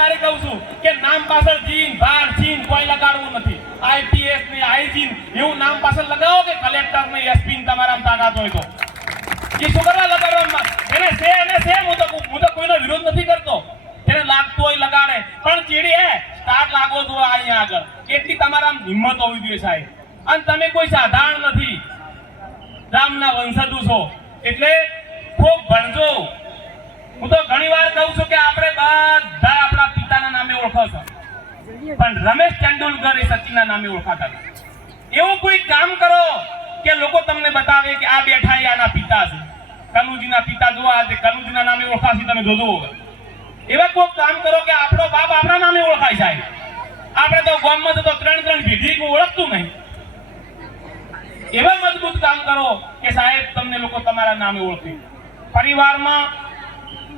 તારે કહું છું કે નામ પાછળ જીન ભાર ચીન કોઈ લગાડવું નથી. આઈપીએસ ને આઈજીન એવું નામ પાછળ લગાવો કે કલેક્ટર ને એસપી ને તમારા તાકાત હોય તો એ શું કરવા લગાડવામાં એને છે હું તો કોઈનો વિરોધ નથી કરતો. એને લાગતું હોય લગાડે પણ ચીડી હે સ્ટાર્ટ લાગવો તો અહીંયા આગળ કેટલી તમારા હિંમત હોવી જોઈએ સાહેબ. અને તમે કોઈ સાધારણ નથી, રામના વંશજુ છો એટલે ખૂબ ભણજો. હું તો ઘણી વાર કહું છું કે આપણે બધા આપણા પિતાના નામે ઓળખો છો પણ રમેશ તેંડુલકર એ સચિનના નામે ઓળખાતા હતા. એવું કોઈ કામ કરો કે લોકો તમને બતાવે કે આ બેઠા એ આના પિતા છે. કનુજીના પિતા જોવા આજે કનુજીના નામે ઓળખાશે તમે જોજો. એવા કોઈ કામ કરો કે આપણો બાપ આપણા નામે ઓળખાય સાહેબ. આપણે તો ગામમાં તો ત્રણ ભીડી કોઈ ઓળખતું નહીં. એવા મજબૂત કામ કરો કે સાહેબ તમને લોકો તમારા નામે ઓળખે. પરિવારમાં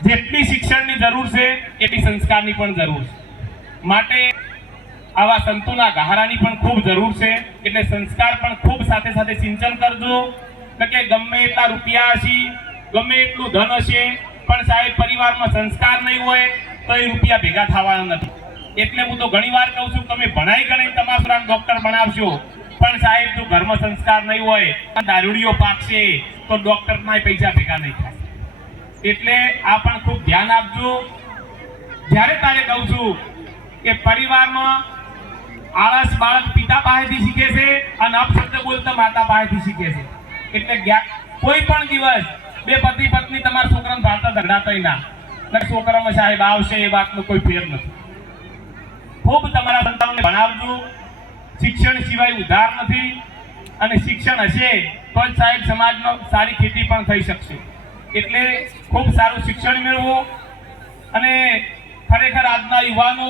જેટલી શિક્ષણની જરૂર છે એટલી સંસ્કારની પણ જરૂર છે. માટે આવા સંતોના ગહારાની પણ ખૂબ જરૂર છે. એટલે સંસ્કાર પણ ખૂબ સાથે સાથે સિંચન કરજો. કે ગમે એટલા રૂપિયા હશે, ગમે એટલું ધન હશે, પણ સાહેબ પરિવારમાં સંસ્કાર નહીં હોય તો એ રૂપિયા ભેગા થવાના નથી. એટલે હું તો ઘણી વાર કહું છું તમે ભણાઈ ગણાઈ તમારા છોકરાને ડોક્ટર બનાવશો પણ સાહેબ જો ઘરમાં સંસ્કાર નહીં હોય દારૂડીઓ પાકશે તો ડોક્ટરના પૈસા ભેગા નહીં થાય. એટલે આ પણ ખૂબ ધ્યાન આપજો. જ્યારે તારે કહું છું કે પરિવારમાં આળસ બાળક પિતા પાસેથી શીખે છે અને અપશબ્દ બોલતા માતા પાસેથી શીખે છે. એટલે કોઈ પણ દિવસ બે પતિ પત્ની તમારા છોકરાને ભાતા ઝઘડાતા ના છોકરામાં સાહેબ આવશે એ વાતનો કોઈ ફેર નથી. ખૂબ તમારા સંતાનોને ભણાવજો. શિક્ષણ સિવાય ઉધાર નથી અને શિક્ષણ હશે તો જ સાહેબ સમાજમાં સારી ખેતી પણ થઈ શકશે. એટલે ખૂબ સારું શિક્ષણ મેળવો. અને ખરેખર આજના યુવાનો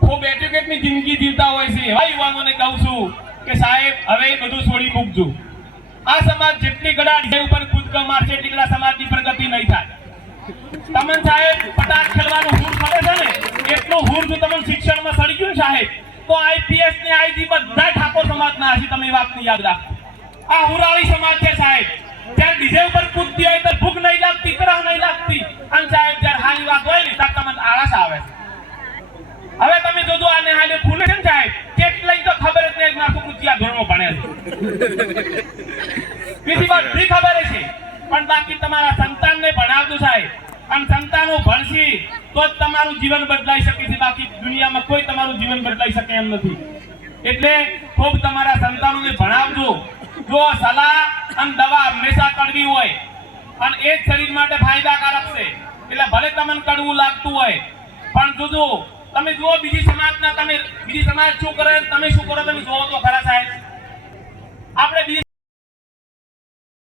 ખૂબ એજ્યુકેટની જિંદગી જીવતા હોય છે એવા યુવાનોને કહું છું કે સાહેબ હવે બધું છોડી મૂકજો. આ સમાજ જેટલી ગળા ઉપર કૂદકા મારશે એટલી ગળા સમાજની પ્રગતિ નહીં થાય. તમને સાહેબ પટાક ખેલવાનું હુર મળે છે ને એટલું હુર જો તમને શિક્ષણમાં સડી ગયું સાહેબ તો આઈપીએસ ને આઈજી બધા ઠાકોર સમાજના હશે. તમે એ વાતની યાદ રાખો. આ હુરાળી સમાજ છે સાહેબ. જ્યારે ડીજે ઉપર કૂદતી હોય તો ભૂખ નહીં લાગતી, તરહ નહીં લાગતી. અને સાહેબ જ્યારે હારી વાત હોય ને ત્યારે તમને આળસ આવે છે. હવે તમે જોજો આને હાલે ફૂલે છે ને સાહેબ કેટલી તો ખબર જ નહીં મારું છોકરું કયા ધોરણમાં ભણે છે. બીજી વાત બી ખબર છે પણ બાકી તમારા સંતાનને ભણાવજો સાહેબ. અને સંતાનો ભણશે તો જ તમારું જીવન બદલાઈ શકે છે. બાકી દુનિયામાં કોઈ તમારું જીવન બદલાઈ શકે એમ નથી. એટલે ખૂબ તમારા સંતાનોને ભણાવજો. જો સલાહ અને દવા હંમેશા કડવી હોય અને એ જ શરીર માટે ફાયદાકારક છે. એટલે ભલે તમને કડવું લાગતું હોય પણ જોજો તમે જુઓ બીજી સમાજના તમે બીજી સમાજ શું કરે તમે શું કરો તમે જોવો તો ખરા.